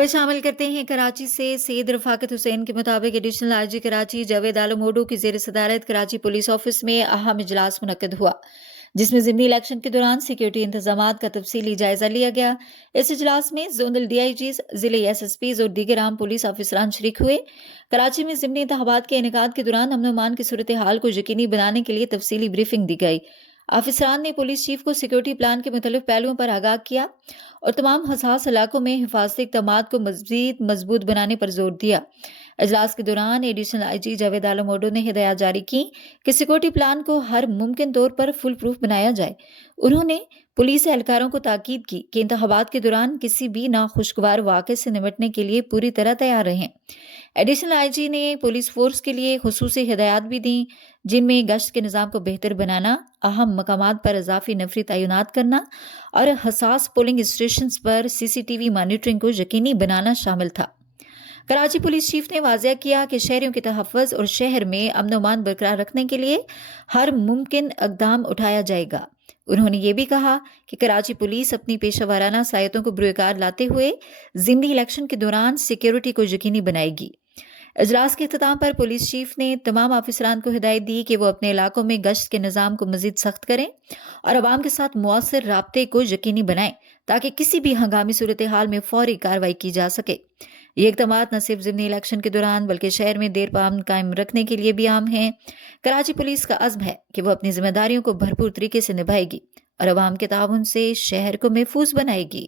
खबर शामिल करते हैं कराची से। सैयद रफाकत हुसैन के मुताबिक एडिशनल आईजी कराची जावेद आलम ओडू की जेर सदारत कराची पुलिस ऑफिस में अहम इजलास मुनक्किद हुआ, जिसमें ज़िमनी इलेक्शन के दौरान सिक्योरिटी इंतजामात का तफसीली जायजा लिया गया। इस इजलास में जोनल DIGs, जिले SSPs और दीगर आम पुलिस ऑफिसरान शरीक हुए। कराची में ज़िमनी इंतखाबात के इनेकाद के दौरान अमन अमान की सूरत हाल को यकीनी बनाने के लिए तफसीली ब्रीफिंग दी गई। ऑफिसरान ने पुलिस चीफ को सिक्योरिटी प्लान के मुख्तलिफ पहलुओं पर आगाह किया और तमाम हसास इलाकों में हिफाजती इक़दामात को मज़ीद मजबूत बनाने पर जोर दिया। इजलास के दौरान एडिशनल IG जावेद आलम ओडो ने हिदायत जारी की कि सिक्योरिटी प्लान को हर मुमकिन तौर पर फुल प्रूफ बनाया जाए। उन्होंने पुलिस एहलकारों को ताकीद की कि इंतखाबात के दौरान किसी भी नाखुशगवार वाक़े से निपटने के लिए पूरी तरह तैयार रहें। एडिशनल IG ने पुलिस फोर्स के लिए खुसूसी हिदायत भी दी, जिनमें गश्त के निज़ाम को बेहतर बनाना, अहम मकामात पर इजाफी नफरी तैनात करना और हसास पोलिंग स्टेशंस पर CCTV मॉनिटरिंग को यकीनी बनाना शामिल था। कराची पुलिस चीफ ने वाज़ेह किया कि शहरियों के तहफ़्फ़ुज़ और शहर में अमन अमान बरकरार रखने के लिए हर मुमकिन इक़दाम उठाया जाएगा। उन्होंने ये भी कहा कि कराची पुलिस अपनी पेशा वाराना सलाहियतों को बुरुकार लाते हुए ज़िमनी इलेक्शन के दौरान सिक्योरिटी को यकीनी बनाएगी। इजलास के अख्ताम पर पुलिस चीफ ने तमाम ऑफिसरान को हिदायत दी कि वो अपने इलाकों में गश्त के निज़ाम को मज़ीद सख्त करें और अवाम के साथ मौसर राब्ते को यकीनी बनाएं, ताकि किसी भी हंगामी सूरत हाल में फौरी कार्रवाई की जा सके। ये इक़दामात न सिर्फ ज़िमनी इलेक्शन के दौरान बल्कि शहर में देर पाम कायम रखने के लिए भी आम हैं। कराची पुलिस का अज़्म है कि वह अपनी जिम्मेदारियों को भरपूर तरीके से निभाएगी और अवाम के ताउन से शहर को महफूज बनाएगी।